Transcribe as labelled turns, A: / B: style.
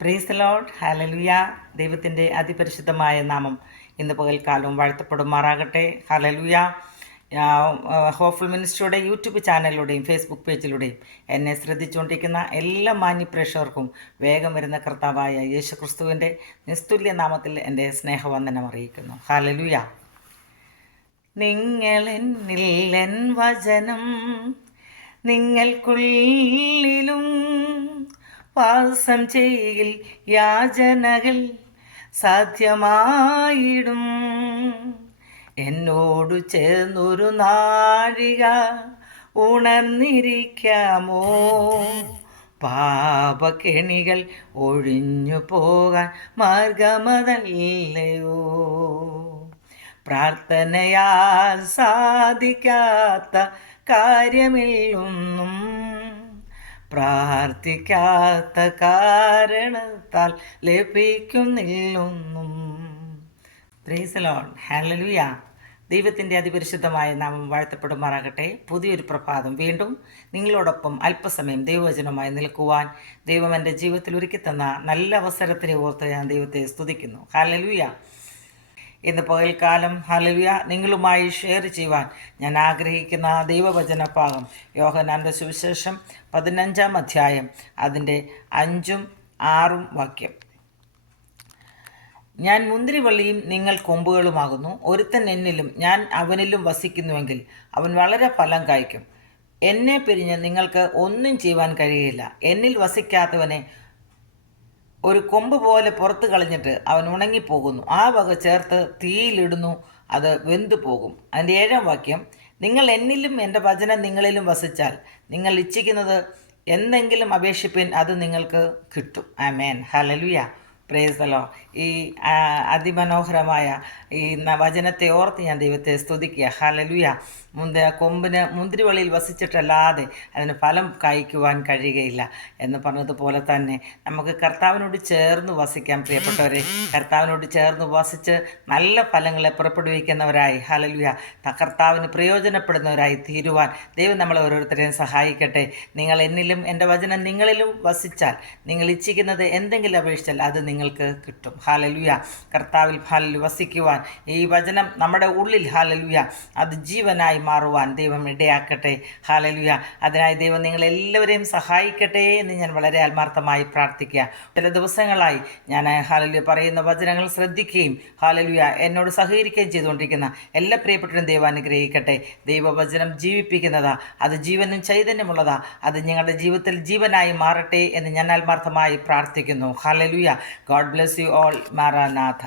A: Price load ഹലലുയ ദൈവത്തിന്റെ അതിപരിശുദ്ധമായ നാമം ഇന്ന് പകൽക്കാലവും വാഴ്ത്തപ്പെടുമാറാകട്ടെ. ഹലലുയ ഹോഫുൾ മിനിസ്ട്രിയുടെ യൂട്യൂബ് ചാനലിലൂടെയും ഫേസ്ബുക്ക് പേജിലൂടെയും എന്നെ ശ്രദ്ധിച്ചുകൊണ്ടിരിക്കുന്ന എല്ലാ മാന്യപ്രേക്ഷകർക്കും വേഗം വരുന്ന കർത്താവായ യേശു ക്രിസ്തുവിന്റെ നിസ്തുല്യ നാമത്തിൽ എന്റെ സ്നേഹവന്ദനം അറിയിക്കുന്നു. ഹലലുയ നിങ്ങളെന്നില്ലൻ വചനം നിങ്ങൾക്കുള്ളിലും വാസം ചെയ്യിൽ യാചനകൾ സാധ്യമായിടും. എന്നോടു ചേർന്നൊരു നാഴിക ഉണർന്നിരിക്കാമോ? പാപക്കെണികൾ ഒഴിഞ്ഞു പോകാൻ മാർഗമതല്ലയോ? പ്രാർത്ഥനയാൽ സാധിക്കാത്ത കാര്യമില്ലൊന്നും പ്രാർത്ഥിക്കാത്ത കാരണത്താൽ ലഭിക്കുന്നില്ലൊന്നും. ത്രീസലോൺ ഹാലലുയ ദൈവത്തിന്റെ അതിപരിശുദ്ധമായ നാമം വാഴ്ത്തപ്പെടുമാറാകട്ടെ. പുതിയൊരു പ്രഭാതം വീണ്ടും നിങ്ങളോടൊപ്പം അല്പസമയം ദൈവവചനമായി നിൽക്കുവാൻ ദൈവം എന്റെ ജീവിതത്തിൽ ഒരുക്കി തന്ന നല്ല അവസരത്തിനെ ഓർത്ത് ഞാൻ ദൈവത്തെ സ്തുതിക്കുന്നു. ഹാലലുയ ഇന്ന് പകൽക്കാലം ഹലവ്യ നിങ്ങളുമായി ഷെയർ ചെയ്യുവാൻ ഞാൻ ആഗ്രഹിക്കുന്ന ദൈവവചന ഭാഗം യോഹനാന്റെ സുവിശേഷം പതിനഞ്ചാം അധ്യായം അതിന്റെ അഞ്ചും ആറും വാക്യം. ഞാൻ മുന്തിരിവള്ളിയും നിങ്ങൾ കൊമ്പുകളുമാകുന്നു. ഒരുത്തൻ എന്നിലും ഞാൻ അവനിലും വസിക്കുന്നുവെങ്കിൽ അവൻ വളരെ ഫലം കായ്ക്കും. എന്നെ പിരിഞ്ഞ് നിങ്ങൾക്ക് ഒന്നും ചെയ്യുവാൻ കഴിയില്ല. എന്നിൽ വസിക്കാത്തവനെ ഒരു കൊമ്പ് പോലെ പുറത്ത് കളഞ്ഞിട്ട് അവൻ ഉണങ്ങിപ്പോകുന്നു. ആ വക ചേർത്ത് തീയിലിടുന്നു അത് വെന്തു പോകും. അതിന്റെ ഏഴാം വാക്യം നിങ്ങൾ എന്നിലും എന്റെ വചനം നിങ്ങളിലും വസിച്ചാൽ നിങ്ങൾ ഇച്ഛിക്കുന്നത് എന്തെങ്കിലും അപേക്ഷിപ്പിൻ അത് നിങ്ങൾക്ക് കിട്ടും. ആ മേൻ ഹലലുയ പ്രേസലോ ഈ അതിമനോഹരമായ ഈ വചനത്തെ ഓർത്ത് ഞാൻ ദൈവത്തെ സ്തുതിക്കുക. ഹലലുയ മുന്ത കൊമ്പിന് മുന്തിരിവള്ളിയിൽ വസിച്ചിട്ടല്ലാതെ അതിന് ഫലം കായ്ക്കുവാൻ കഴിയുകയില്ല എന്ന് പറഞ്ഞതുപോലെ തന്നെ നമുക്ക് കർത്താവിനോട് ചേർന്ന് വസിക്കാം പ്രിയപ്പെട്ടവരെ. കർത്താവിനോട് ചേർന്ന് വസിച്ച് നല്ല ഫലങ്ങളെ പുറപ്പെടുവിക്കുന്നവരായി. ഹലലുയ കർത്താവിന് പ്രയോജനപ്പെടുന്നവരായി തീരുവാൻ ദൈവം നമ്മളെ ഓരോരുത്തരെയും സഹായിക്കട്ടെ. നിങ്ങൾ എന്നിലും എന്റെ വചനം നിങ്ങളിലും വസിച്ചാൽ നിങ്ങൾ ഇച്ഛിക്കുന്നത് എന്തെങ്കിലും അപേക്ഷിച്ചാൽ അത് നിങ്ങൾക്ക് കിട്ടും. ഹാലലുയ കർത്താവിൽ ഹാലിൽ വസിക്കുവാൻ. ഈ വചനം നമ്മുടെ ഉള്ളിൽ ഹാലലുയ അത് ജീവനായി മാറുവാൻ ദൈവം ഇടയാക്കട്ടെ. ഹാലലുയ അതിനായി ദൈവം നിങ്ങളെല്ലാവരെയും സഹായിക്കട്ടെ എന്ന് ഞാൻ വളരെ ആത്മാർത്ഥമായി പ്രാർത്ഥിക്കുക. ചില ദിവസങ്ങളായി ഞാൻ ഹാലലുയ പറയുന്ന വചനങ്ങൾ ശ്രദ്ധിക്കുകയും ഹാലലുയ എന്നോട് സഹകരിക്കുകയും ചെയ്തുകൊണ്ടിരിക്കുന്ന എല്ലാ പ്രിയപ്പെട്ടവരും ദൈവം അനുഗ്രഹിക്കട്ടെ. ദൈവവചനം ജീവിപ്പിക്കുന്നതാ അത് ജീവനും ചൈതന്യമുള്ളതാ അത് നിങ്ങളുടെ ജീവിതത്തിൽ ജീവനായി മാറട്ടെ എന്ന് ഞാൻ ആത്മാർത്ഥമായി പ്രാർത്ഥിക്കുന്നു. Hallelujah God bless you all Maranatha